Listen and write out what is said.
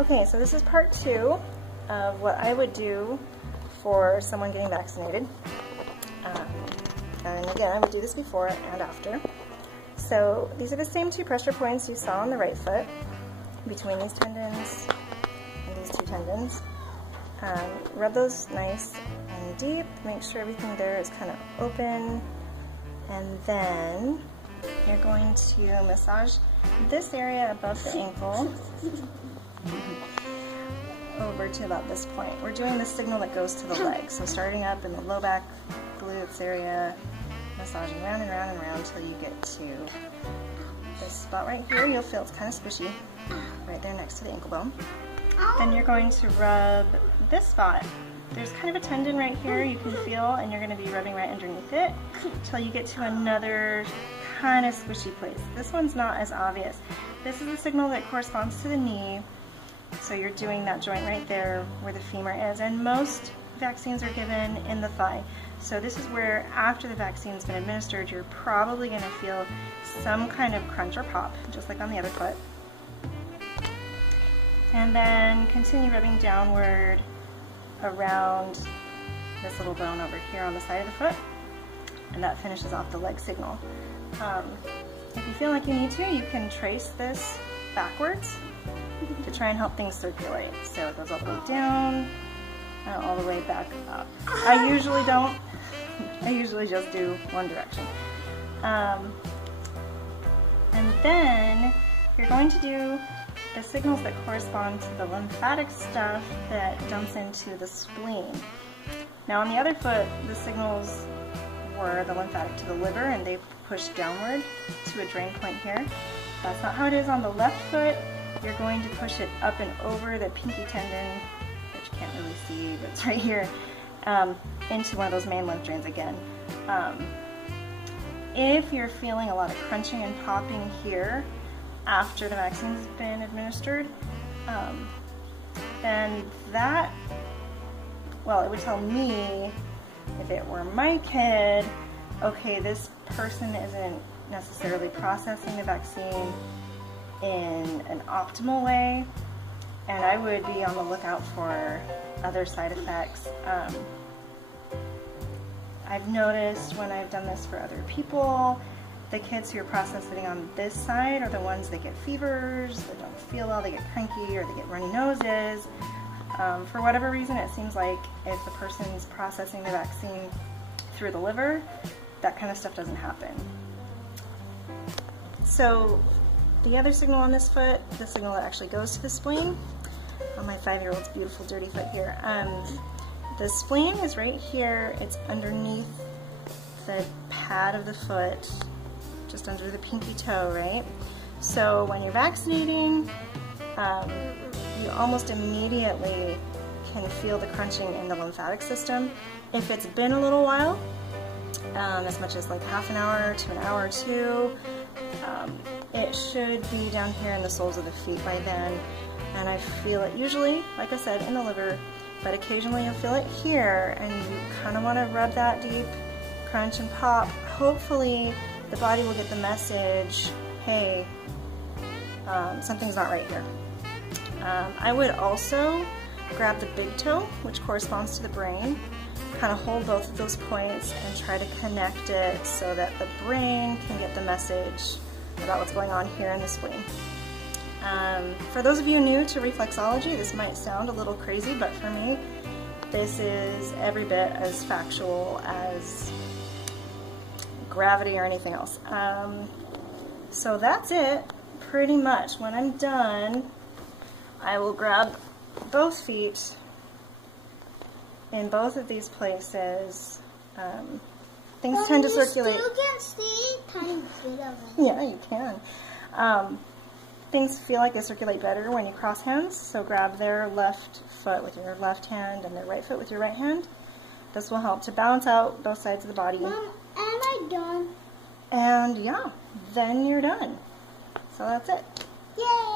Okay, so this is part 2 of what I would do for someone getting vaccinated. And again, I would do this before and after. So these are the same 2 pressure points you saw on the right foot, between these tendons and these 2 tendons. Rub those nice and deep, make sure everything there is kind of open, and then you're going to massage this area above the ankle over to about this point. We're doing the signal that goes to the leg, so starting up in the low back glutes area, massaging round and round and round until you get to this spot right here. You'll feel it's kind of squishy right there next to the ankle bone. Then you're going to rub this spot. There's kind of a tendon right here you can feel, and you're going to be rubbing right underneath it until you get to another kind of squishy place. This one's not as obvious. This is a signal that corresponds to the knee, so you're doing that joint right there where the femur is, and most vaccines are given in the thigh. So this is where, after the vaccine's been administered, you're probably going to feel some kind of crunch or pop, just like on the other foot. And then continue rubbing downward around this little bone over here on the side of the foot, and that finishes off the leg signal. If you feel like you need to, you can trace this backwards to try and help things circulate. So it goes all the way down and all the way back up. I usually don't. I usually just do one direction. And then you're going to do the signals that correspond to the lymphatic stuff that dumps into the spleen. Now on the other foot, the signals were the lymphatic to the liver, and they push downward to a drain point here. That's not how it is on the left foot. You're going to push it up and over the pinky tendon, which you can't really see, but it's right here, into one of those main lymph drains again. If you're feeling a lot of crunching and popping here after the vaccine's been administered, then that, well, it would tell me, if it were my kid, okay, this person isn't necessarily processing the vaccine in an optimal way, and I would be on the lookout for other side effects. I've noticed when I've done this for other people, the kids who are processing on this side are the ones that get fevers, that don't feel well, they get cranky, or they get runny noses. For whatever reason, it seems like if the person's processing the vaccine through the liver, that kind of stuff doesn't happen. So the other signal on this foot, the signal that actually goes to the spleen, on my 5-year-old's beautiful dirty foot here, the spleen is right here. It's underneath the pad of the foot, just under the pinky toe, right? So when you're vaccinating, you almost immediately can feel the crunching in the lymphatic system. If it's been a little while, as much as like half an hour to an hour or 2, it should be down here in the soles of the feet by then. And I feel it usually, like I said, in the liver, but occasionally you'll feel it here, and you kind of want to rub that deep, crunch and pop. Hopefully the body will get the message, hey, something's not right here. I would also grab the big toe, which corresponds to the brain, kind of hold both of those points and try to connect it so that the brain can get the message about what's going on here in the spleen. For those of you new to reflexology, this might sound a little crazy, but for me, this is every bit as factual as gravity or anything else. So that's it, pretty much. When I'm done, I will grab both feet in both of these places. Things tend to circulate. You can see a tiny bit of it. Yeah, you can. Things feel like they circulate better when you cross hands, so grab their left foot with your left hand and their right foot with your right hand. This will help to balance out both sides of the body. Mom, am I done? And yeah, then you're done. So that's it. Yay!